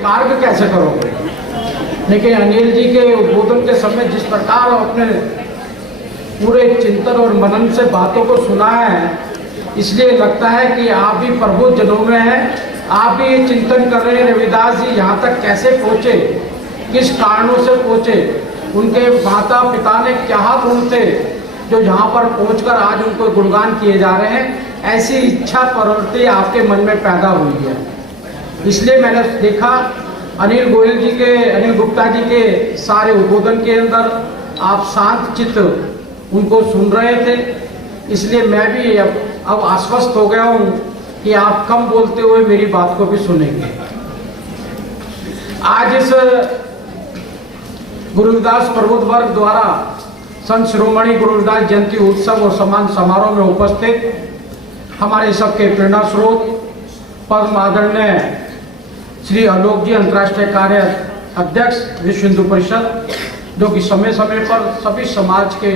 कार्य कैसे करोगे। लेकिन अनिल जी के उद्बोधन के समय जिस प्रकार अपने पूरे चिंतन और मनन से बातों को सुना है, इसलिए लगता है कि आप भी प्रबुद्ध जनों में हैं। आप भी ये चिंतन कर रहे हैं रविदास जी यहाँ तक कैसे पहुँचे, किस कारणों से पहुँचे, उनके माता पिता ने क्या गुण थे जो यहाँ पर पहुँचकर आज उनको गुणगान किए जा रहे हैं। ऐसी इच्छा प्रवृत्ति आपके मन में पैदा हुई है। इसलिए मैंने देखा अनिल गोयल जी के, अनिल गुप्ता जी के सारे उद्बोधन के अंदर आप शांत चित्त उनको सुन रहे थे। इसलिए मैं भी अब आश्वस्त हो गया हूँ कि आप कम बोलते हुए मेरी बात को भी सुनेंगे। आज इस गुरु रविदास प्रबुद्ध वर्ग द्वारा संत शिरोमणि गुरु रविदास जयंती उत्सव और सम्मान समारोह में उपस्थित हमारे सबके प्रेरणा स्रोत परम आदरणीय श्री आलोक जी, अंतर्राष्ट्रीय कार्य अध्यक्ष विश्व हिंदू परिषद, जो कि समय समय पर सभी समाज के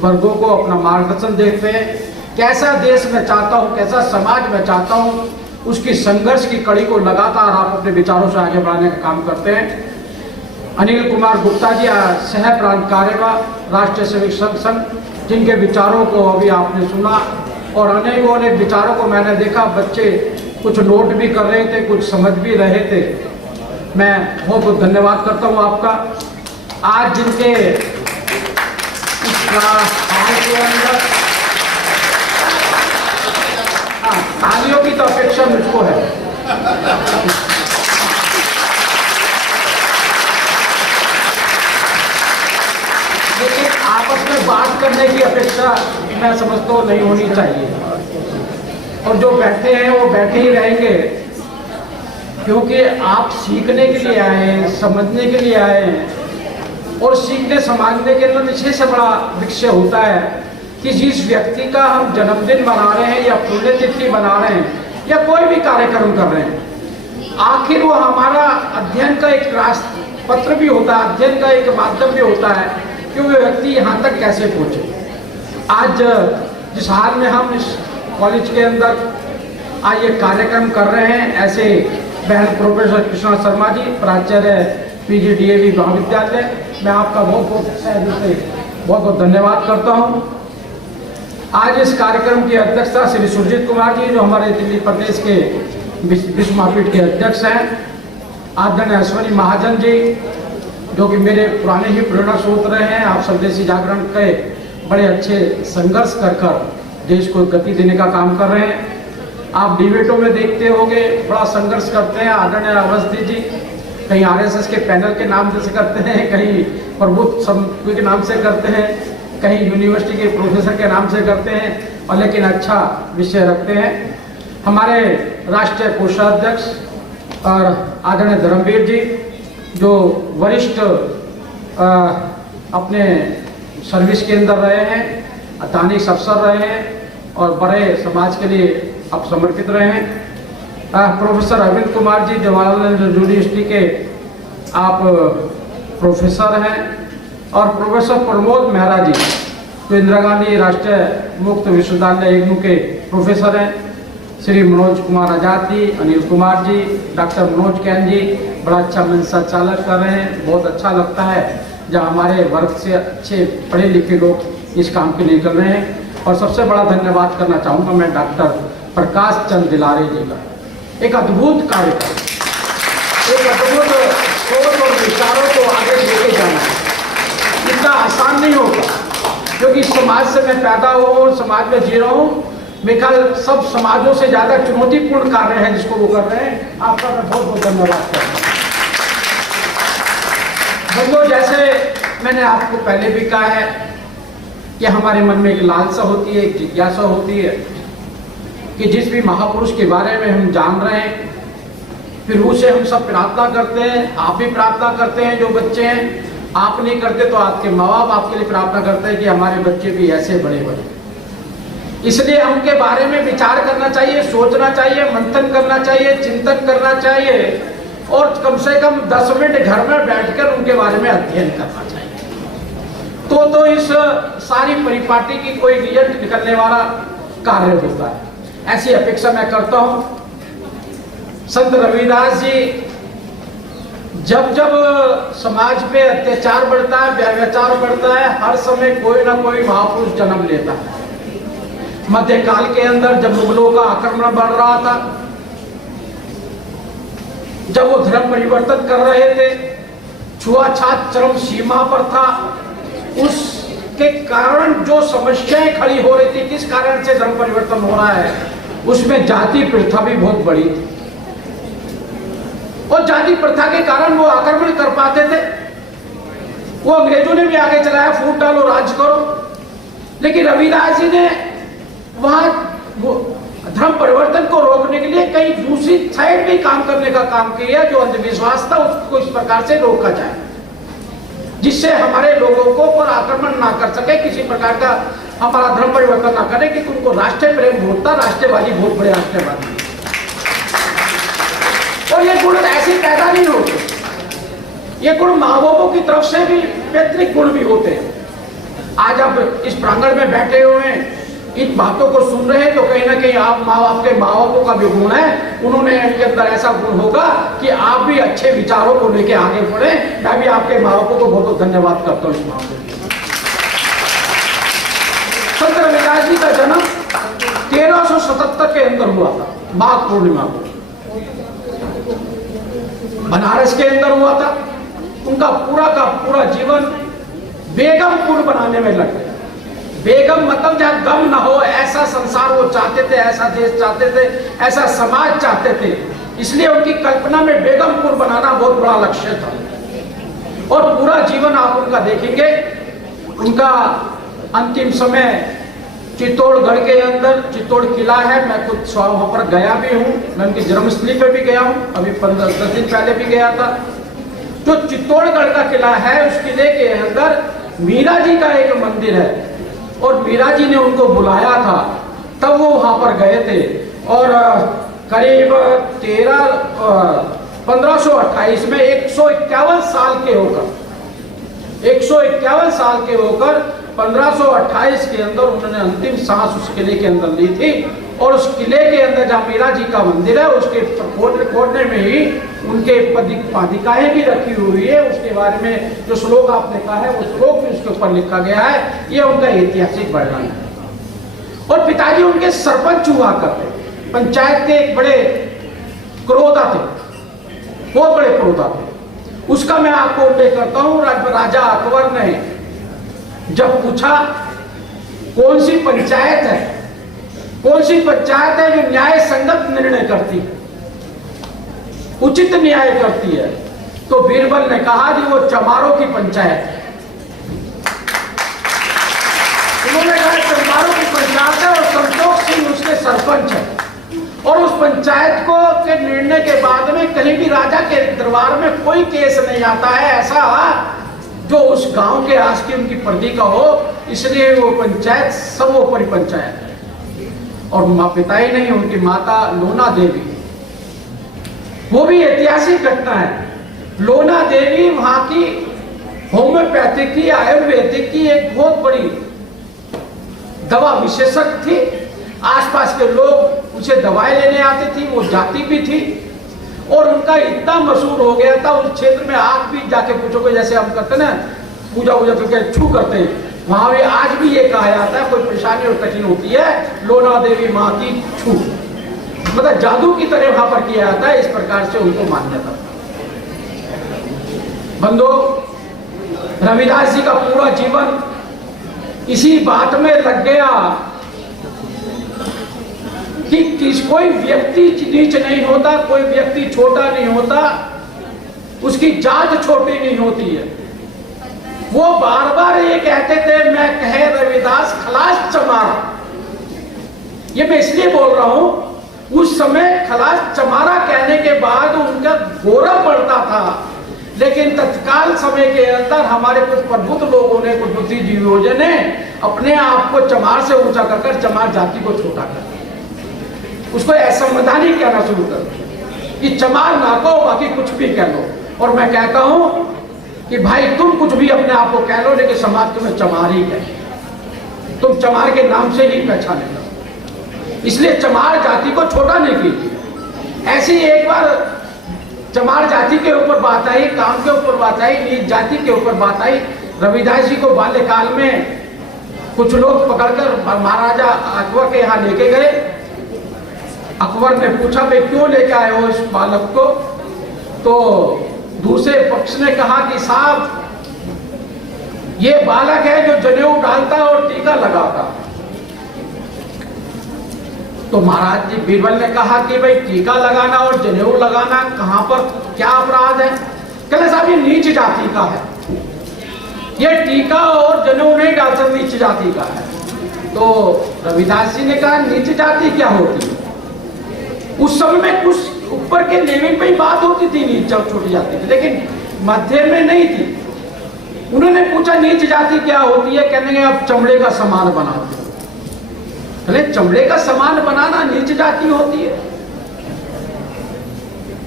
वर्गों को अपना मार्गदर्शन देते हैं। कैसा देश मैं चाहता हूँ, कैसा समाज मैं चाहता हूँ, उसकी संघर्ष की कड़ी को लगातार आप अपने विचारों से आगे बढ़ाने का काम करते हैं। अनिल कुमार गुप्ता जी सह प्रांत कार्यवाह राष्ट्रीय सेवक संघ, जिनके विचारों को अभी आपने सुना और अनेकों अनेक विचारों को मैंने देखा। बच्चे कुछ नोट भी कर रहे थे, कुछ समझ भी रहे थे। मैं बहुत बहुत धन्यवाद करता हूँ आपका। आज जिनके तालियों की तो अपेक्षा मुझको है। लेकिन आपस में बात करने की अपेक्षा मैं समझता हूँ नहीं होनी चाहिए। और जो बैठे हैं वो बैठे ही रहेंगे, क्योंकि आप सीखने के लिए आए हैं, समझने के लिए आए हैं। और सीखने समझने के लिए निश्चय से बड़ा विषय होता है कि जिस व्यक्ति का हम जन्मदिन मना रहे हैं या पुण्यतिथि बना रहे हैं या कोई भी कार्यक्रम कर रहे हैं, आखिर वो हमारा अध्ययन का एक पत्र भी होता है, अध्ययन का एक माध्यम भी होता है कि वो व्यक्ति यहाँ तक कैसे पहुँचे। आज जिस हाल में हम इस कॉलेज के अंदर आज ये कार्यक्रम कर रहे हैं, ऐसे बहन प्रोफेसर कृष्णा शर्मा जी, प्राचार्य PGDAV महाविद्यालय, मैं आपका बहुत बहुत धन्यवाद करता हूँ। आज इस कार्यक्रम की अध्यक्षता श्री सुरजीत कुमार जी, जो हमारे दिल्ली प्रदेश के विश्व महापीठ के अध्यक्ष हैं। आदरणीय अश्वनी महाजन जी, जो कि मेरे पुराने ही प्रेरणा स्रोत रहे हैं। आप स्वदेशी जागरण के बड़े अच्छे संघर्ष कर देश को गति देने का काम कर रहे हैं। आप डिबेटों में देखते होंगे बड़ा संघर्ष करते हैं। आदरणीय अवस्थी जी कहीं RSS के पैनल के नाम से करते हैं, कहीं प्रबुद्ध समूह के नाम से करते हैं, कहीं यूनिवर्सिटी के प्रोफेसर के नाम से करते हैं, और लेकिन अच्छा विषय रखते हैं। हमारे राष्ट्रीय कोषाध्यक्ष और आदरणीय धर्मवीर जी, जो वरिष्ठ अपने सर्विस के अंदर रहे हैं, अतानिक अफसर रहे हैं और बड़े समाज के लिए अब समर्पित रहे हैं। प्रोफेसर अरविंद कुमार जी, जवाहरलाल नेहरू यूनिवर्सिटी के आप प्रोफेसर हैं, और प्रोफेसर प्रमोद मेहरा जी, जो इंदिरा गांधी राष्ट्रीय मुक्त विश्वविद्यालय इग्नू के प्रोफेसर हैं। श्री मनोज कुमार आजाद जी, अनिल कुमार जी, डॉक्टर मनोज कैन जी बड़ा अच्छा मंच संचालक कर रहे हैं। बहुत अच्छा लगता है जब हमारे वर्ग से अच्छे पढ़े लिखे लोग इस काम के लिए निकल रहे हैं। और सबसे बड़ा धन्यवाद करना चाहूँगा मैं डॉक्टर प्रकाश चंद दिलारे जी का। एक अद्भुत कार्यक्रम, एक अद्भुत सोच और विचारों को आगे लेके जाना इतना आसान नहीं होगा, क्योंकि समाज से मैं पैदा हुआ और समाज में जी रहा हूँ। मेरे ख्याल सब समाजों से ज़्यादा चुनौतीपूर्ण कार्य है जिसको वो कर रहे हैं। आपका मैं बहुत बहुत धन्यवाद करता हूँ। बंधुओं, जैसे मैंने आपको पहले भी कहा है कि हमारे मन में एक लालसा होती है, एक जिज्ञासा होती है कि जिस भी महापुरुष के बारे में हम जान रहे हैं, फिर उसे हम सब प्रार्थना करते हैं। आप भी प्रार्थना करते हैं, जो बच्चे हैं। आप नहीं करते तो आपके माँ बाप आपके लिए प्रार्थना करते हैं कि हमारे बच्चे भी ऐसे बड़े बने। इसलिए उनके बारे में विचार करना चाहिए, सोचना चाहिए, मंथन करना चाहिए, चिंतन करना चाहिए, और कम से कम 10 मिनट घर में बैठकर उनके बारे में अध्ययन करना चाहिए। तो इस सारी परिपाटी की कोई रिजल्ट निकलने वाला कार्य होता है। ऐसी अपेक्षा मैं करता हूँ। संत रविदास जी जब जब समाज पे अत्याचार बढ़ता है, व्यभिचार बढ़ता है, हर समय कोई ना कोई महापुरुष जन्म लेता है। मध्यकाल के अंदर जब मुगलों का आक्रमण बढ़ रहा था, जब वो धर्म परिवर्तन कर रहे थे, छुआछूत चरम सीमा पर था, उसके कारण जो समस्याएं खड़ी हो रही थी, किस कारण से धर्म परिवर्तन हो रहा है, उसमें जाति प्रथा भी बहुत बड़ी थी। और जाति प्रथा के कारण वो आक्रमण कर पाते थे। वो अंग्रेजों ने भी आगे चलाया, फूट डालो राज करो, लेकिन रविदास जी ने वहां धर्म परिवर्तन को रोकने के लिए कई दूसरी साइड भी काम करने का काम किया। जो अंधविश्वास था उसको इस प्रकार से रोका जाए जिससे हमारे लोगों को पर आक्रमण ना कर सके, किसी प्रकार का हमारा धर्म परिवर्तन ना करे, कि उनको राष्ट्रीय प्रेम बहुत था, राष्ट्रवादी बहुत बड़े राष्ट्रवादी। और ये गुण ऐसे पैदा नहीं होते, ये गुण माँ बापों की तरफ से भी पैतृक गुण भी होते हैं। आज आप इस प्रांगण में बैठे हुए हैं, इन बातों को सुन रहे हैं, तो कहीं ना कहीं आप आपके माँ बापों का भी गुण है, उन्होंने इनके अंदर ऐसा गुण होगा कि आप भी अच्छे विचारों को लेके आगे बढ़े। मैं भी आपके माँ बापों को बहुत बहुत धन्यवाद करता हूँ इस माँ को। संत रविदास जी का जन्म 1377 के अंदर हुआ था, माघ पूर्णिमा को, बनारस के अंदर हुआ था। उनका पूरा का पूरा जीवन बेगमपुर बनाने में लग गया। बेगम मतलब जहां गम ना हो, ऐसा संसार वो चाहते थे, ऐसा देश चाहते थे, ऐसा समाज चाहते थे। इसलिए उनकी कल्पना में बेगमपुर बनाना बहुत बड़ा लक्ष्य था। और पूरा जीवन आप उनका देखेंगे, उनका अंतिम समय चित्तौड़गढ़ के अंदर चित्तौड़ किला है। मैं खुद वहां पर गया भी हूँ, मैं उनकी जन्मस्थली पर भी गया हूँ, अभी 15-10 दिन पहले भी गया था। जो चित्तौड़गढ़ का किला है, उस किले के अंदर मीरा जी का एक मंदिर है, और मीरा जी ने उनको बुलाया था, तब वो वहां पर गए थे। और करीब 1528 में 151 साल के होकर 151 साल के होकर 1528 के अंदर उन्होंने अंतिम सांस उस किले के अंदर ली थी। और उस किले के अंदर जहाँ मीरा जी का मंदिर है, उसके कोने में ही उनके पादिकाएं भी रखी हुई है। उसके बारे में जो श्लोक आपने कहा है, वो श्लोक भी उसके ऊपर लिखा गया है। ये उनका ऐतिहासिक वर्णन है। और पिताजी उनके सरपंच हुआ करते, पंचायत के एक बड़े क्रोधा थे, बहुत बड़े क्रोधा थे। उसका मैं आपको उल्लेख करता हूँ। राजा अकबर ने जब पूछा कौन सी पंचायत है जो न्याय संगत निर्णय करती है, उचित न्याय करती है, तो बीरबल ने कहा कि वो चमारों की पंचायत है। उन्होंने कहा चमारों की पंचायत है और संतोष सिंह उसके सरपंच है। और उस पंचायत को के निर्णय के बाद में कहीं भी राजा के दरबार में कोई केस नहीं आता है ऐसा जो उस गांव के आस की उनकी प्रति का हो। इसलिए वो पंचायत सर्वोपरि पंचायत है। और माँ पिता ही नहीं, उनकी माता लोना देवी, वो भी ऐतिहासिक घटना है। लोना देवी वहां की होम्योपैथिक की, आयुर्वेदिक की एक बहुत बड़ी दवा विशेषज्ञ थी। आसपास के लोग उसे दवाएं लेने आते थी, वो जाती भी थी। और उनका इतना मशहूर हो गया था उस क्षेत्र में, आज भी जाके पूछोगे, जैसे हम करते ना पूजा करके छू करते हैं, वहां भी आज भी ये कहा जाता है कोई परेशानी और कठिन होती है, लोना देवी माँ की छू, मतलब जादू की तरह वहां पर किया जाता है। इस प्रकार से उनको मान्यता। बंधु, रविदास जी का पूरा जीवन इसी बात में लग गया कि कोई व्यक्ति नीच नहीं होता, कोई व्यक्ति छोटा नहीं होता, उसकी जात छोटी नहीं होती है। वो बार बार ये कहते थे, मैं कहे रविदास खलास चमारा। ये मैं इसलिए बोल रहा हूं, उस समय खलास चमारा कहने के बाद उनका गौरव बढ़ता था। लेकिन तत्काल समय के अंदर हमारे कुछ प्रबुद्ध लोगों ने, कुछ बुद्धिजीवियों ने अपने आप को चमार से ऊंचा कर चमार जाति को छोटा कर, उसको असंवैधानिक कहना शुरू कर कि चमार ना कहो, बाकी कुछ भी कह लो। और मैं कहता हूं कि भाई तुम कुछ भी अपने आप को कह लो, लेकिन समाज तुम्हें चमार ही कहे, तुम चमार के नाम से ही पहचाने लो। इसलिए चमार जाति को छोटा नहीं कीजिए। ऐसी एक बार चमार जाति के ऊपर बात आई, काम के ऊपर बात आई, नीच जाति के ऊपर बात आई। रविदास जी को बाल्यकाल में कुछ लोग पकड़कर महाराजा अकबर के यहाँ लेके गए। अकबर ने पूछा, भाई क्यों लेके आए हो इस बालक को? तो दूसरे पक्ष ने कहा कि साहब, ये बालक है जो जनेऊ डालता और टीका लगाता। तो महाराज जी बीरबल ने कहा कि भाई टीका लगाना और जनेऊ लगाना कहां पर क्या अपराध है? कहले साहब, ये नीच जाति का है, ये टीका और जनेऊ नहीं डाल सकते, नीच जाति का है। तो रविदास जी ने कहा, नीच जाति क्या होती है? उस समय में कुछ ऊपर के लेवल पे ही बात होती थी नीच छोटी जाति की, लेकिन मध्य में नहीं थी। उन्होंने पूछा नीच जाति क्या होती है? कहने लगे अब चमड़े का सामान बनाते हो। कहले चमड़े का सामान बनाना नीच जाति होती है?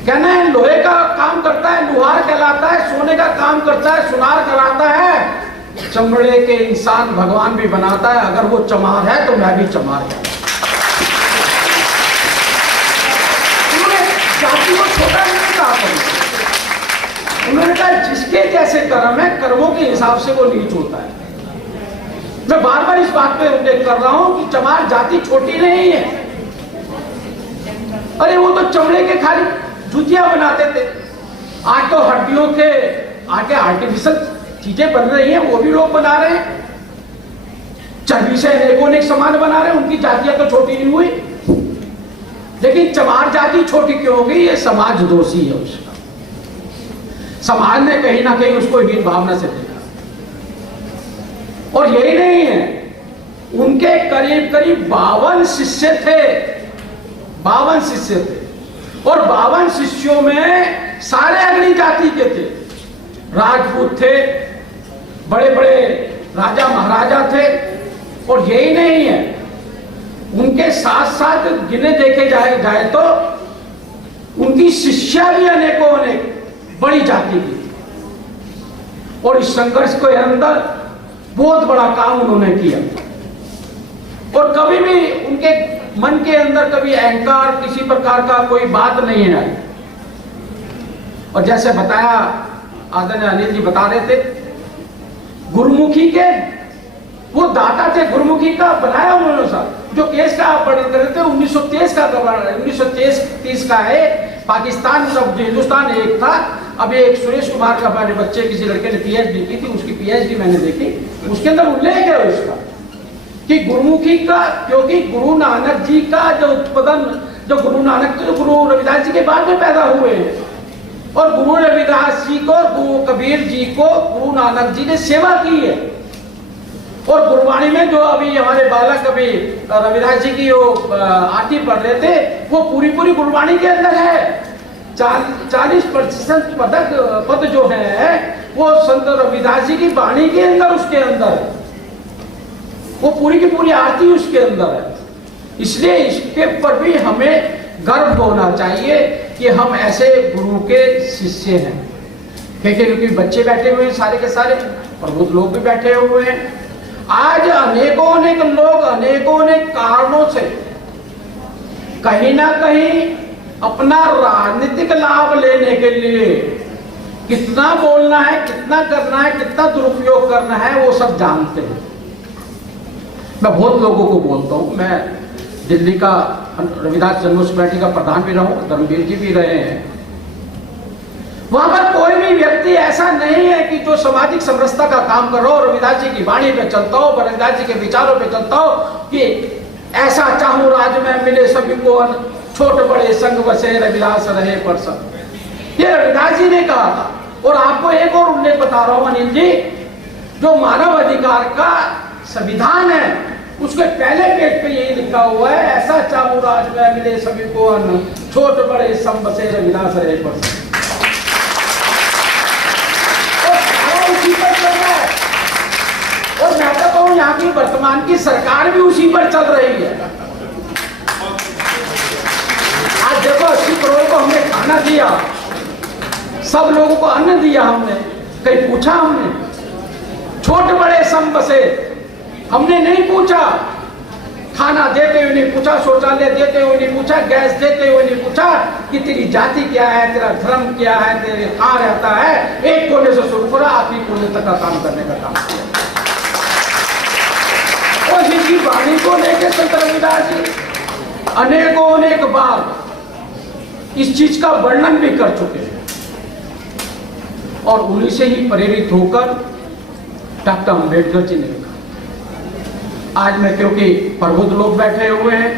कहना है लोहे का काम करता है लुहार कहलाता है, सोने का काम करता है सुनार कहलाता है, चमड़े के इंसान भगवान भी बनाता है। अगर वो चमार है तो मैं भी चमार कहूं। उन्होंने जाति को छोटा नहीं कहा, उन्होंने कहा जिसके जैसे कर्म है कर्मों के हिसाब से वो नीच होता है। मैं बार बार इस बात पे उल्लेख कर रहा हूं कि चमार जाति छोटी नहीं है। अरे वो तो चमड़े के खाली जूतियां बनाते थे, आज तो हड्डियों के आगे आर्टिफिशियल चीजें बन रही हैं, वो भी लोग बना रहे हैं। चर्बी से अनेक सामान बना रहे हैं, उनकी जातियां तो छोटी नहीं हुई। लेकिन चमार जाति छोटी क्यों हो गई? ये समाज दोषी है उसका। समाज ने कहीं ना कहीं उसको हीन भावना से देखा। और यही नहीं है, उनके करीब करीब 52 शिष्य थे, 52 शिष्य थे, और 52 शिष्यों में सारे अग्नि जाति के थे। राजपूत थे, बड़े बड़े राजा महाराजा थे। और यही नहीं है, उनके साथ साथ गिने देखे जाए तो उनकी शिष्या भी अनेकों अनेक बड़ी जाति की थी। और इस संघर्ष के अंदर बहुत बड़ा काम उन्होंने किया। और कभी भी उनके मन के अंदर कभी अहंकार किसी प्रकार का कोई बात नहीं है। और जैसे बताया आदरणीय अनिल जी बता रहे थे, गुरुमुखी के वो दाता थे, गुरुमुखी का बनाया उन्होंने साहब। जो केस का आप वर्णन कर रहे थे 1923 का 1930 का है। पाकिस्तान सब हिंदुस्तान एक था। अब एक सुरेश कुमार का हमारे बच्चे किसी लड़के ने पीएचडी की थी, उसकी पीएचडी मैंने देखी, उसके अंदर उल्लेख है उसका कि गुरुमुखी का, क्योंकि गुरु नानक जी का जो उत्पादन, जो गुरु नानक तो गुरु रविदास जी के बाद में पैदा हुए हैं, और गुरु रविदास जी को, गुरु कबीर जी को गुरु नानक जी ने सेवा की है। और गुरबाणी में जो अभी हमारे बालक अभी रविदास जी की वो आरती पढ़ रहे थे, वो पूरी गुरबाणी के अंदर है। 40% पद जो है वो संत रविदास जी की वाणी के अंदर, उसके अंदर वो पूरी की पूरी आरती उसके अंदर है। इसलिए इसके पर भी हमें गर्व होना चाहिए कि हम ऐसे गुरु के शिष्य हैं। क्योंकि बच्चे बैठे हुए हैं सारे के सारे, प्रबुद्ध लोग भी बैठे हुए हैं। आज अनेकों अनेक लोग अनेकों अनेक कारणों से कहीं ना कहीं अपना राजनीतिक लाभ लेने के लिए कितना बोलना है, कितना करना है, कितना दुरुपयोग करना है, वो सब जानते हैं। मैं बहुत लोगों को बोलता हूं, मैं दिल्ली का रविदास जन्म सोसाइटी का प्रधान भी रहा हूं, धर्मवीर जी भी रहे हैं। वहां पर कोई भी व्यक्ति ऐसा नहीं है कि जो सामाजिक समरसता का काम कर रहा हो, रविदास जी की वाणी पे चलता हो, रविदास जी के विचारों पे चलता हो कि ऐसा चाहूं राज में मिले सभी को, छोट बड़े संग बसे रविदास रहे पर सब। ये रविदास जी ने कहा था। और आपको एक और उल्लेख बता रहा हूं अनिल जी, जो मानव अधिकार का संविधान है उसके पहले पेज पे यही लिखा हुआ है, ऐसा चाहूं राज में मिले सभी को, छोट बड़े संग बसे रविदास रहे पर सब। और मैं तो कहूं यहाँ की वर्तमान की सरकार भी उसी पर चल रही है। आज देखो 80 करोड़ को हमने खाना दिया, सब लोगों को अन्न दिया हमने, कहीं पूछा हमने? छोटे बड़े सम बसे, हमने नहीं पूछा। खाना देते हुए नहीं पूछा, शौचालय देते हुए नहीं पूछा, गैस देते हुए नहीं पूछा कि तेरी जाति क्या है, तेरा धर्म क्या है, तेरे कहाँ रहता है। एक कोने से शुरू करा, आखिरी कोने तक का काम करने का काम किया। और इसी वाणी को लेकर संत रविदास जी अनेक बार इस चीज का वर्णन भी कर चुके हैं। और उन्हीं से ही प्रेरित होकर डॉक्टर अम्बेडकर जी ने लिखा। आज मैं, क्योंकि प्रबुद्ध लोग बैठे हुए हैं,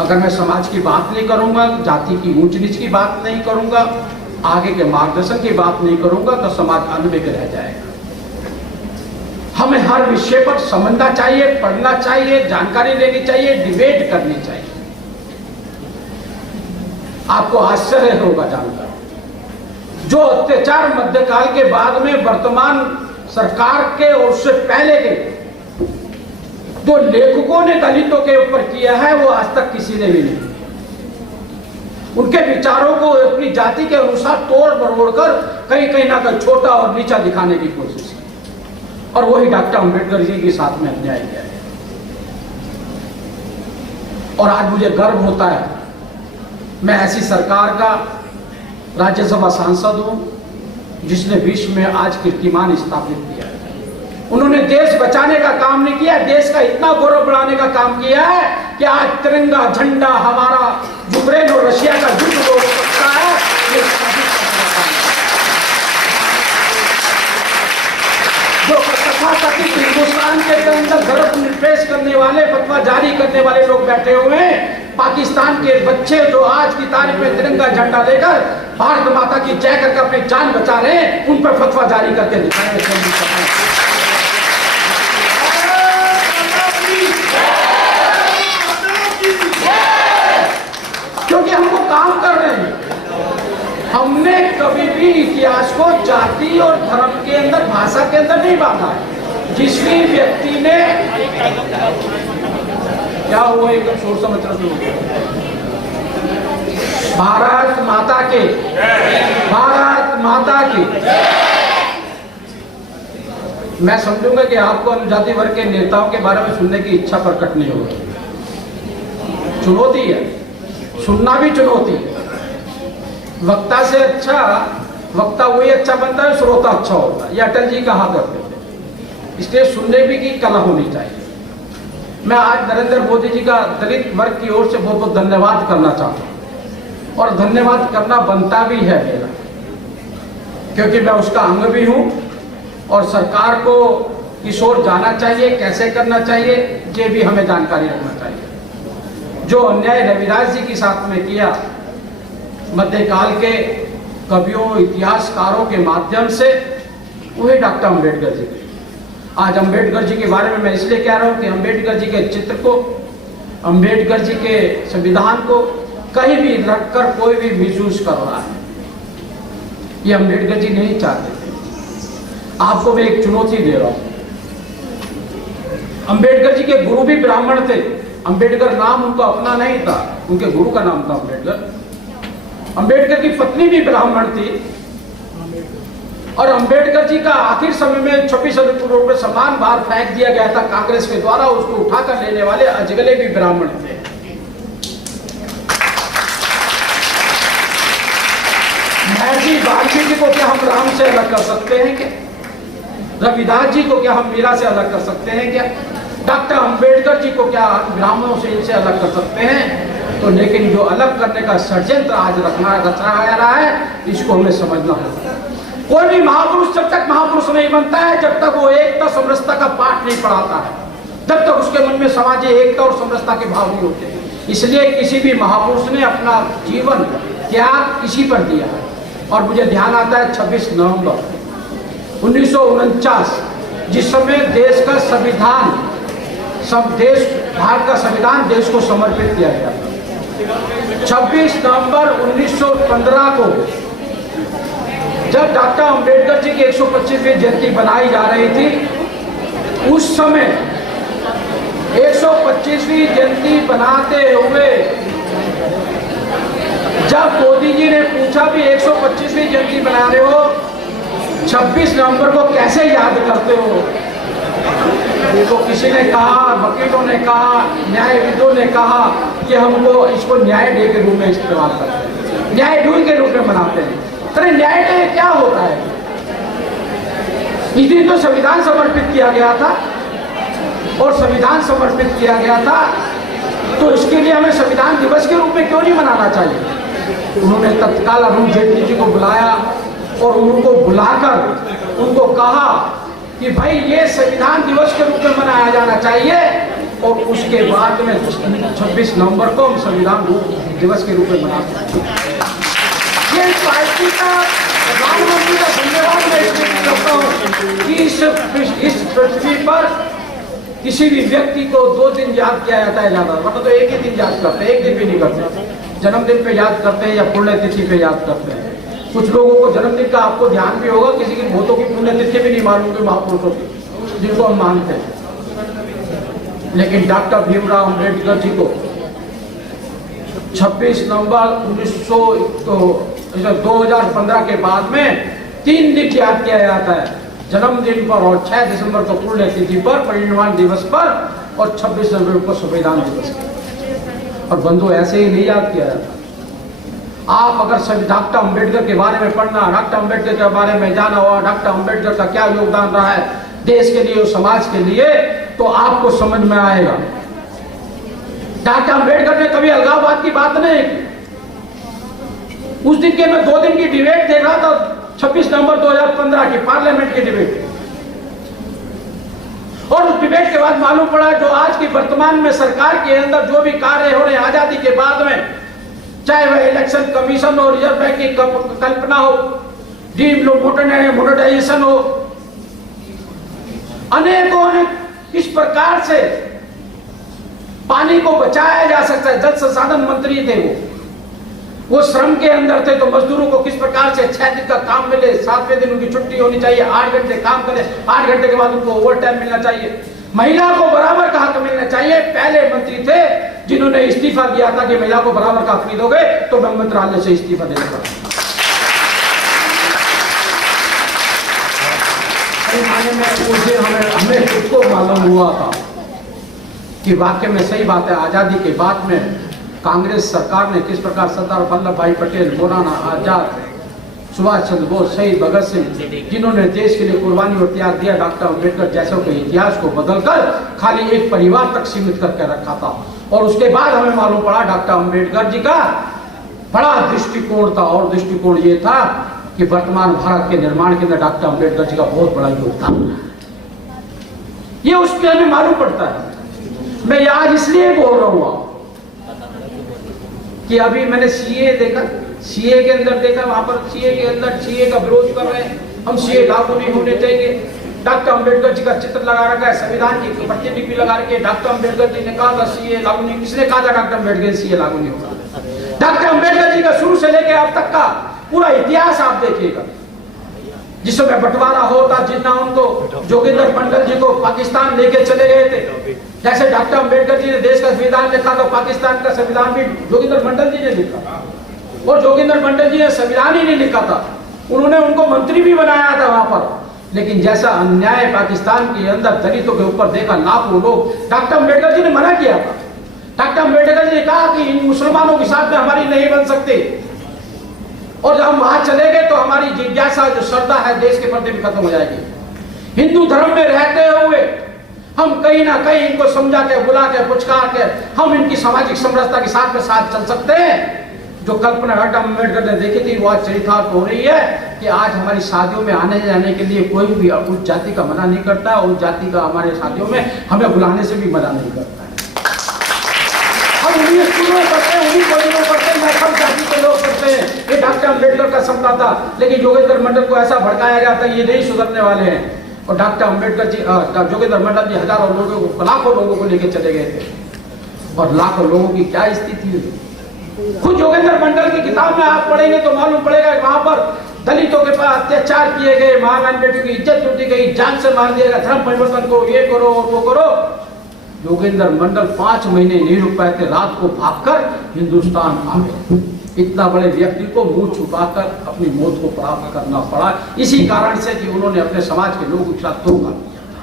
अगर मैं समाज की बात नहीं करूंगा, जाति की ऊंच नीच की बात नहीं करूंगा, आगे के मार्गदर्शन की बात नहीं करूंगा, तो समाज अनभिज्ञ रह जाएगा। हमें हर विषय पर समझना चाहिए, पढ़ना चाहिए, जानकारी लेनी चाहिए, डिबेट करनी चाहिए। आपको आश्चर्य होगा जानकर, जो अत्याचार मध्यकाल के बाद में वर्तमान सरकार के और उससे पहले के जो लेखकों ने दलितों के ऊपर किया है, वो आज तक किसी ने भी नहीं। उनके विचारों को अपनी जाति के अनुसार तोड़ मरोड़ कर कहीं ना कहीं छोटा और नीचा दिखाने की कोशिश की, और वही डॉक्टर अम्बेडकर जी के साथ में अन्याय किया है। और आज मुझे गर्व होता है, मैं ऐसी सरकार का राज्यसभा सांसद हूं जिसने विश्व में आज कीर्तिमान स्थापित किया है। उन्होंने देश बचाने का काम नहीं किया, देश का इतना गौरव बढ़ाने का काम किया है कि आज तिरंगा झंडा हमारा यूक्रेन और रशिया का युद्ध हो सकता है। ये जो तथाकथित हिंदुस्तान के अंदर धर्म निरपेक्ष करने वाले, फतवा जारी करने वाले लोग बैठे हुए हैं, पाकिस्तान के बच्चे जो आज की तारीख में तिरंगा झंडा लेकर भारत माता की जय करके अपनी जान बचा रहे हैं, उन पर फतवा जारी करके दिखाएंगे। क्योंकि हमको काम कर रहे हैं। हमने कभी भी इतिहास को जाति और धर्म के अंदर, भाषा के अंदर नहीं बांधा है। जिस भी व्यक्ति ने, क्या हुआ एकदम शोर समझना शुरू हो गया। भारत माता के, भारत माता की। मैं समझूंगा कि आपको अनुजाति वर्ग के नेताओं के बारे में सुनने की इच्छा प्रकट नहीं होगी। चुनौती है, सुनना भी चुनौती है। वक्ता से अच्छा वक्ता वही अच्छा बनता है, श्रोता अच्छा होता है, ये अटल जी कहा करते थे। इसलिए सुनने भी की कला होनी चाहिए। मैं आज नरेंद्र मोदी जी का दलित वर्ग की ओर से बहुत बहुत धन्यवाद करना चाहता हूँ, और धन्यवाद करना बनता भी है मेरा, क्योंकि मैं उसका अंग भी हूँ। और सरकार को इस ओर जाना चाहिए, कैसे करना चाहिए, ये भी हमें जानकारी रखना चाहिए। जो अन्याय रविदास जी के साथ में किया, मध्यकाल के कवियों, इतिहासकारों के माध्यम से, वही डॉक्टर अम्बेडकर जी। आज अम्बेडकर जी के बारे में मैं इसलिए कह रहा हूँ कि अम्बेडकर जी के चित्र को, अम्बेडकर जी के संविधान को कहीं भी रखकर कोई भी मिसयूज कर रहा है, ये अम्बेडकर जी नहीं चाहते थे। आपको मैं एक चुनौती दे रहा हूँ। अम्बेडकर जी के गुरु भी ब्राह्मण थे। अम्बेडकर नाम उनका अपना नहीं था, उनके गुरु का नाम था अम्बेडकर। अम्बेडकर की पत्नी भी ब्राह्मण थी, और अम्बेडकर जी का आखिर समय में 26 रोड पर समान बाहर फेंक दिया गया था कांग्रेस के द्वारा। उसको उठाकर लेने वाले अजगले भी ब्राह्मण थे। महर्षि वाल्मीकि को क्या हम राम से अलग कर सकते हैं क्या? रविदास जी को क्या हम मीरा से अलग कर सकते हैं क्या? डॉक्टर अम्बेडकर जी को क्या ब्राह्मणों से इनसे अलग कर सकते हैं? तो लेकिन जो अलग करने का षड्यंत्र आज रचा जा रहा है, इसको हमें समझना होगा। कोई भी महापुरुष जब तक महापुरुष नहीं बनता है, जब तक वो एकता समरसता का पाठ नहीं पढ़ाता है, जब तक उसके मन में सामाजिक एकता और समरसता के भाव नहीं होते। इसलिए किसी भी महापुरुष ने अपना जीवन त्याग इसी पर दिया है। और मुझे ध्यान आता है 26 नवंबर 1949, जिस समय देश का संविधान, भारत का संविधान देश को समर्पित किया गया था। 26 नवंबर 1915 को जब डॉक्टर अम्बेडकर जी की 125वीं जयंती बनाई जा रही थी, उस समय 125वीं जयंती बनाते हुए जब मोदी जी ने पूछा भी 125वीं जयंती बना रहे हो, 26 नवंबर को कैसे याद करते हो, देखो किसी ने कहा, वकीलों ने कहा, न्यायविदों ने कहा कि हमको इसको न्याय डे के रूप में इस्तेमाल करते हैं, न्याय डे के रूप में मनाते हैं। अरे न्याय डे क्या होता है? इस दिन तो संविधान समर्पित किया गया था, और संविधान समर्पित किया गया था तो इसके लिए हमें संविधान दिवस के रूप में क्यों नहीं मनाना चाहिए? उन्होंने तत्काल अरुण जेटली जी को बुलाया और उनको बुलाकर उनको कहा कि भाई ये संविधान दिवस के रूप में मनाया जाना चाहिए, और उसके बाद में 26 नवंबर को हम संविधान दिवस के रूप में मनाते हैं। ये पार्टी का, प्रधानमंत्री का धन्यवाद मैं इसलिए करता हूँ कि इस पृथ्वी पर किसी भी व्यक्ति को 2 दिन याद किया जाता है ज्यादा, मतलब तो एक ही दिन याद करते हैं, एक दिन भी नहीं करते। जन्मदिन पे याद करते हैं या पुण्यतिथि पे याद करते हैं। कुछ लोगों को जन्मदिन का आपको ध्यान भी होगा, किसी की बहुतों की पुण्यतिथि भी नहीं मालूम कि महापुरुषों की, जिनको हम मानते हैं। लेकिन डॉक्टर भीमराव अम्बेडकर जी को 26 नवंबर 2015 के बाद में 3 दिन याद किया जाता है, जन्मदिन पर और 6 दिसंबर को पुण्यतिथि पर, परिनिर्वाण दिवस पर, और 26 नवंबर को संविधान दिवस पर। और बंधु ऐसे ही नहीं याद किया जाता। आप अगर सभी डॉक्टर अम्बेडकर के बारे में पढ़ना, डॉक्टर अम्बेडकर के बारे में जाना हुआ, डॉक्टर अम्बेडकर का क्या योगदान रहा है देश के लिए और समाज के लिए, तो आपको समझ में आएगा। डॉक्टर अम्बेडकर ने कभी अलगाववाद की बात नहीं की। उस दिन के मैं 2 दिन की डिबेट देख रहा था, 26 नवंबर 2015 की पार्लियामेंट की डिबेट, और उस डिबेट के बाद मालूम पड़ा जो आज की वर्तमान में सरकार के अंदर जो भी कार्य हो रहे हैं आजादी के बाद में, चाहे वह इलेक्शन कमीशन हो, रिजर्व बैंक की कल्पना हो, डीम्ड मोनेटाइजेशन हो, अनेकों अनेक किस प्रकार से पानी को बचाया जा सकता है। जल संसाधन मंत्री थे वो श्रम के अंदर थे, तो मजदूरों को किस प्रकार से 6 दिन का काम मिले, 7वें दिन उनकी छुट्टी होनी चाहिए, 8 घंटे काम करें, 8 घंटे के बाद उनको ओवर टाइम मिलना चाहिए, महिला को बराबर का हक मिलना चाहिए। पहले मंत्री थे जिन्होंने इस्तीफा दिया था कि महिला को बराबर का हक नहीं दोगे तो मैं मंत्रालय से इस्तीफा देने का। मुझे हमें खुद को मालूम हुआ था कि वाकई में सही बात है, आजादी के बाद में कांग्रेस सरकार ने किस प्रकार सरदार वल्लभ भाई पटेल, मौलाना आजाद, सुभाष चंद्र बोस, शहीद भगत सिंह, जिन्होंने देश के लिए कुर्बानी और त्याग दिया, डॉक्टर अम्बेडकर जैसों के इतिहास को बदलकर खाली एक परिवार तक सीमित करके रखा था। और उसके बाद हमें मालूम पड़ा डॉक्टर अम्बेडकर जी का बड़ा दृष्टिकोण था, और दृष्टिकोण ये था कि वर्तमान भारत के निर्माण के अंदर डॉक्टर अम्बेडकर जी का बहुत बड़ा योगदान, ये उसके हमें मालूम पड़ता है। मैं आज इसलिए बोल रहा हूँ कि अभी मैंने सीए देखा, सीए के अंदर देखा, वहां पर सीए के अंदर सीए का विरोध कर रहे हैं, हम सीए लागू नहीं होने चाहिए। डॉक्टर अम्बेडकर जी का चित्र लगा रखा है, संविधान की प्रतिलिपि लगा रखी है। डॉक्टर अम्बेडकर जी ने कहा था सीए लागू नहीं, किसने कहा था डॉक्टर अम्बेडकर सीए लागू नहीं होगा? डॉक्टर अम्बेडकर जी का शुरू से लेकर अब तक का पूरा इतिहास आप देखिएगा, जिस समय बंटवारा होता, जितना उनको जोगिंदर मंडल जी को पाकिस्तान लेके चले गए थे, जैसे डॉक्टर अम्बेडकर जी ने देश का संविधान लिखा तो पाकिस्तान का संविधान भी जोगिंदर मंडल जी ने लिखा, और जोगिंदर मंडल जी ने संविधान ही नहीं लिखा था, उन्होंने उनको मंत्री भी बनाया था वहां पर। लेकिन जैसा अन्याय पाकिस्तान के अंदर दलितों के ऊपर देखा, लाखों लोग, डॉक्टर अम्बेडकर जी ने मना किया था। डॉक्टर अम्बेडकर जी ने कहा कि इन मुसलमानों के साथ में हमारी नहीं बन सकते, और जब हम वहां चले गए तो हमारी जिज्ञासा, जो श्रद्धा है देश के प्रति भी खत्म हो जाएगी। हिंदू धर्म में रहते हुए हम कहीं ना कहीं इनको समझा के, बुला के, पुचकार के हम इनकी सामाजिक समरसता के साथ में साथ चल सकते हैं। जो कल्पना डॉक्टर अम्बेडकर ने देखी थी वो आज चरितार्थ हो रही है कि आज हमारी शादियों में आने जाने के लिए कोई भी उस जाति का मना नहीं करता, और उस जाति का हमारे शादियों में हमें बुलाने से भी मना नहीं करता है। हम उन्हीं स्कूलों करते हैं, उन्हीं कॉलेजों करते हैं, मैं सब जाति के लोग करते हैं। ये डॉक्टर अम्बेडकर का सपना था, लेकिन जोगिंदर मंडल को ऐसा भड़काया गया था ये नहीं सुधरने वाले हैं। और डॉक्टर अम्बेडकर जी, जोगिंदर मंडल जी हजारों लोगों को, लाखों लोगों को लेकर चले गए थे, और लाखों लोगों की क्या स्थिति हुई। खुद जोगिंदर मंडल की किताब में आप पढ़ेंगे तो मालूम पड़ेगा वहां पर दलितों के पास अत्याचार किए गए, महारानी बेटियों की इज्जत लूटी गई, जान से मार दिया गया, धर्म परिवर्तन को ये करो और वो करो। जोगिंदर मंडल 5 महीने नहीं रुक पाए थे, रात को भागकर हिंदुस्तान आ गए। इतना बड़े व्यक्ति को मुंह छुपाकर अपनी मौत को प्राप्त करना पड़ा, इसी कारण से कि उन्होंने अपने समाज के लोगों के साथ धोखा किया था।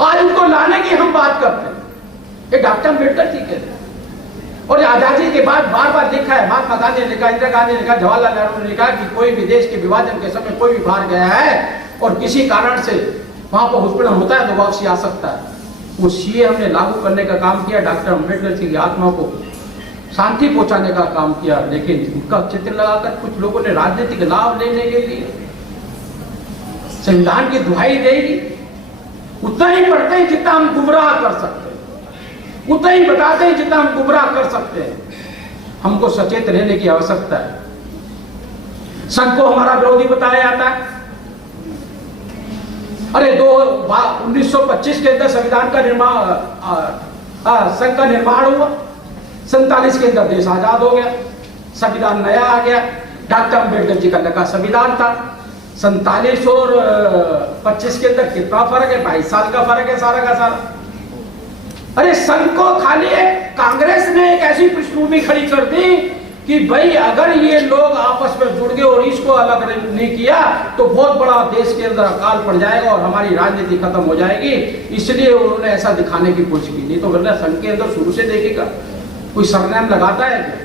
आज उनको लाने की हम बात करते हैं। ये डॉक्टर अम्बेडकर जी कहते हैं। और आजादी के बाद बार बार लिखा है, महात्मा गांधी ने लिखा, इंदिरा गांधी ने लिखा, जवाहरलाल नेहरू ने लिखा कि कोई भी देश के विभाजन के समय कोई भी बाहर गया है और किसी कारण से वहां पर उत्पीड़न होता है तो वापसी आ सकता है। वो सीए हमने लागू करने का काम किया, डॉक्टर अम्बेडकर जी की आत्मा को शांति पहुंचाने का काम किया, लेकिन उनका चित्र लगाकर कुछ लोगों ने राजनीतिक लाभ लेने के लिए संविधान की दुहाई देगी। उतना ही पढ़ते हैं जितना हम गुमराह कर सकते हैं, उतना ही बताते हैं जितना हम गुमराह कर सकते हैं। हमको सचेत रहने की आवश्यकता है। संघ को हमारा विरोधी बताया जाता है। अरे 1925 के अंदर संविधान का निर्माण, संघ का निर्माण हुआ, 47 के अंदर देश आजाद हो गया, संविधान नया आ गया। डॉक्टर अम्बेडकर जी का लगा संविधान था। 47 और 25 के अंदर कितना फर्क है? 22 साल का फर्क है सारा का सारा। अरे संघ को खाली कांग्रेस ने एक ऐसी पृष्ठभूमि खड़ी कर दी कि भाई अगर ये लोग आपस में जुड़ गए और इसको अलग नहीं किया तो बहुत बड़ा देश के अंदर अकाल पड़ जाएगा और हमारी राजनीति खत्म हो जाएगी। इसलिए उन्होंने ऐसा दिखाने की कोशिश की। नहीं तो वरना संघ के अंदर शुरू से देखेगा कोई सरनेम लगाता है क्या?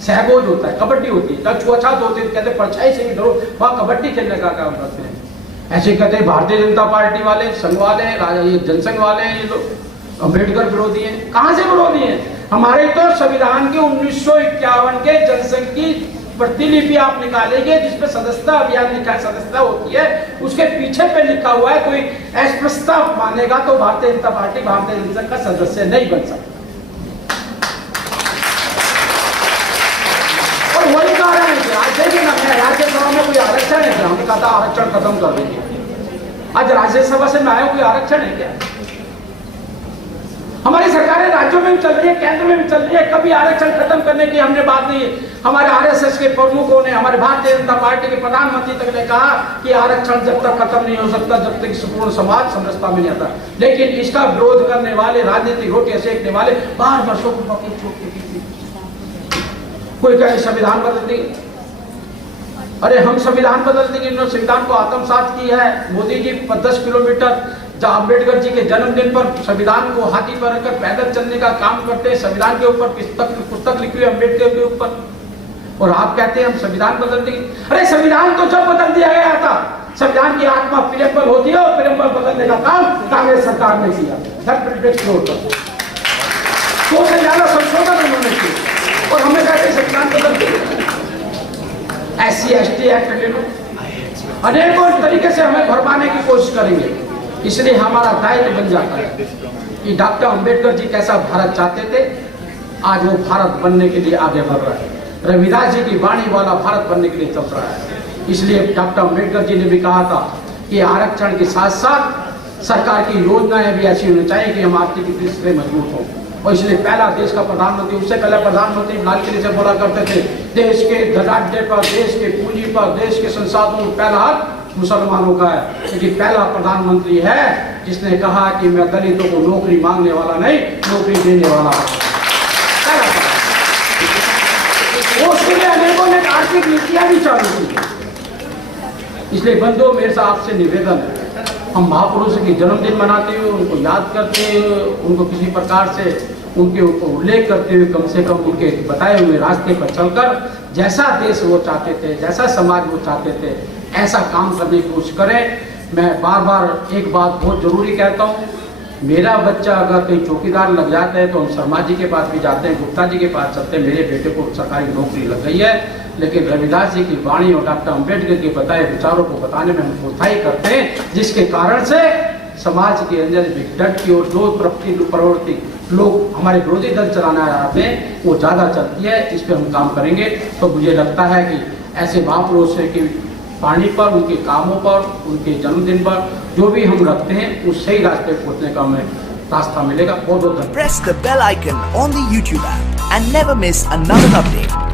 सहगोज होता है, कबड्डी होती है, तब छुआछात होती है, कहते परछाई से भी डरो, वहां कबड्डी खेलने का काम करते हैं। ऐसे कहते हैं भारतीय जनता पार्टी वाले, संघ वाले, ये जनसंघ वाले, ये लोग अम्बेडकर विरोधी हैं। कहां से विरोधी हैं? हमारे तो संविधान के 1951 के जनसंघ की प्रतिलिपि आप निकालेंगे जिसपे सदस्यता अभियान लिखा है, सदस्यता होती है, उसके पीछे पे लिखा हुआ है कोई अस्पृश्यता मानेगा तो भारतीय जनता पार्टी भारतीय जनसंघ का सदस्य नहीं बन सकता। और वही कारण है कि आज देखिए ना, राज्यसभा में कोई आरक्षण है क्या? हमने कहा था आरक्षण खत्म कर देंगे। आज राज्यसभा से मैं आया, कोई आरक्षण है क्या? हमारी सरकारें राज्यों में भी चल रही है, केंद्र में भी चल रही है, कभी आरक्षण खत्म करने की हमने बात नहीं है। हमारे आरएसएस के प्रमुखों ने, हमारे भारतीय जनता पार्टी के प्रधानमंत्री तक ने कहा कि आरक्षण जब तक खत्म नहीं हो सकता जब तक संपूर्ण समाज समरसता में नहीं आता। लेकिन इसका विरोध करने वाले, राजनीतिक रोटियां सेकने वाले बार वर्षों को बाकी छोड़ के कोई कहे संविधान बदल देंगे। अरे हम संविधान बदल देंगे, इन्होंने संविधान को आत्मसात की है। मोदी जी 10 किलोमीटर जहाँ अम्बेडकर जी के जन्मदिन पर संविधान को हाथी पर रखकर पैदल चलने का काम करते हैं। संविधान के ऊपर पुस्तक लिखी हुई अम्बेडकर के ऊपर, और आप कहते हैं हम संविधान बदल देंगे। अरे संविधान तो जब बदल दिया गया था, संविधान की आत्मा प्रियम्बल होती है और प्रियम्बल बदलने का काम कांग्रेस सरकार ने किया। 2 से ज्यादा संशोधन उन्होंने किए और हमें कहते संविधान बदल दिया। SC/ST एक्ट ले लो, अनेकों तरीके से हमें भरमाने की कोशिश करेंगे। इसलिए हमारा दायित्व बन जाता है कि डॉक्टर अम्बेडकर जी कैसा भारत चाहते थे, आज वो भारत बनने के लिए आगे बढ़ रहा है। रविदास जी की वाणी वाला भारत बनने के लिए चल रहा है। इसलिए डॉक्टर अम्बेडकर जी ने भी कहा था कि आरक्षण के साथ साथ सरकार की योजनाएं भी ऐसी होनी चाहिए कि हम आर्थिक दृष्टि से मजबूत हों। और इसलिए पहला देश का प्रधानमंत्री, उससे पहले प्रधानमंत्री लाल किले से बोला करते थे, देश के धनाढ्य पर, देश के पूंजी पर, देश के संसाधनों पर पहला हक मुसलमानों का है। लेकिन पहला प्रधानमंत्री है जिसने कहा कि मैं दलितों को नौकरी मांगने वाला नहीं, नौकरी देने वाला हूं। उसके लिए अनेकों ने आर्थिक नीतियां भी चालू की। इसलिए बंधुओं, मेरे से आपसे निवेदन है, हम महापुरुषों की जन्मदिन मनाते हुए, उनको याद करते हुए, उनको किसी प्रकार से उनके उल्लेख करते हुए, कम से कम उनके बताए हुए रास्ते पर चलकर जैसा देश वो चाहते थे, जैसा समाज वो चाहते थे, ऐसा काम करने की कोशिश करें। मैं बार बार एक बात बहुत जरूरी कहता हूँ, मेरा बच्चा अगर कहीं चौकीदार लग जाता है तो हम शर्मा जी के पास भी जाते हैं, गुप्ता जी के पास चलते हैं, मेरे बेटे को सरकारी नौकरी लग गई है। लेकिन रविदास जी की वाणी और डॉक्टर अम्बेडकर के बताए विचारों को बताने में हम कोताही करते हैं, जिसके कारण से समाज के अंदर विघटन की और जो प्रवृत्ति लोग हमारे विरोधी दल चलाना चाहते हैं वो ज़्यादा चलती है। इस पर हम काम करेंगे। तो मुझे लगता है कि ऐसे महापुरुषों की वाणी पर, उनके कामों पर, उनके जन्मदिन पर जो भी हम रखते हैं उस सही रास्ते पहुंचने का हमें रास्ता मिलेगा। बहुत बहुत धन्यवाद। Press the bell icon on the YouTube app and never miss another update.